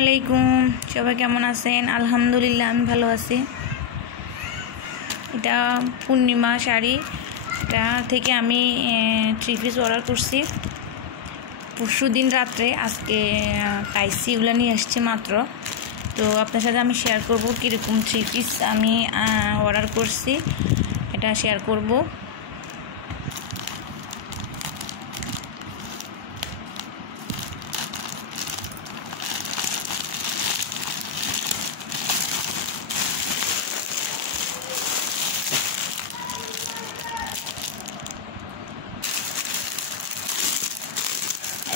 আলাইকুম, সবাই কেমন আছেন? আলহামদুলিল্লাহ আমি ভালো আছি। এটা পূর্ণিমা শাড়ি, এটা থেকে আমি 3 পিস অর্ডার করছি পরশু দিন রাত্রে। আজকে পাইছি, এগুলো নিয়ে আসছি মাত্র। তো আপনার সাথে আমি শেয়ার করব কীরকম 3 পিস আমি অর্ডার করছি, এটা শেয়ার করব।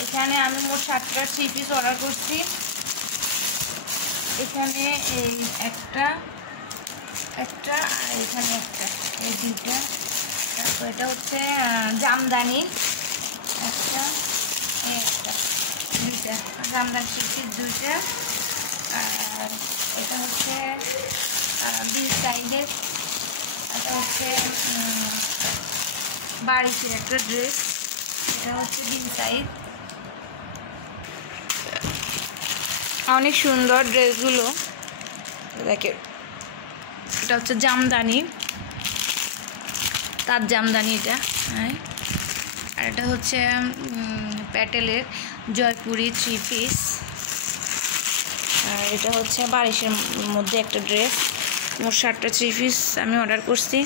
এখানে আমি মোট 7টা 3 পিস অর্ডার করছি। এখানে এই একটা আর এখানে একটা, এই দুইটা। তারপর এটা হচ্ছে জামদানি, একটা দুইটা জামদানি 3 পিস দুইটা। আর এটা হচ্ছে বিল সাইজের, এটা হচ্ছে বাড়িতে একটা ড্রেস, এটা হচ্ছে বিল সাইজ। অনেক সুন্দর ড্রেসগুলো, দেখে এটা হচ্ছে জামদানি, তার জামদানি এটা। আর এটা হচ্ছে প্যাটেলের জয়পুরি 3 পিস। আর এটা হচ্ছে বারিশের মধ্যে একটা ড্রেস। মোট 7টা 3 পিস আমি অর্ডার করছি,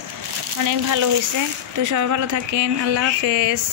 অনেক ভালো হয়েছে। তো সবাই ভালো থাকেন, আল্লাহ হাফেজ।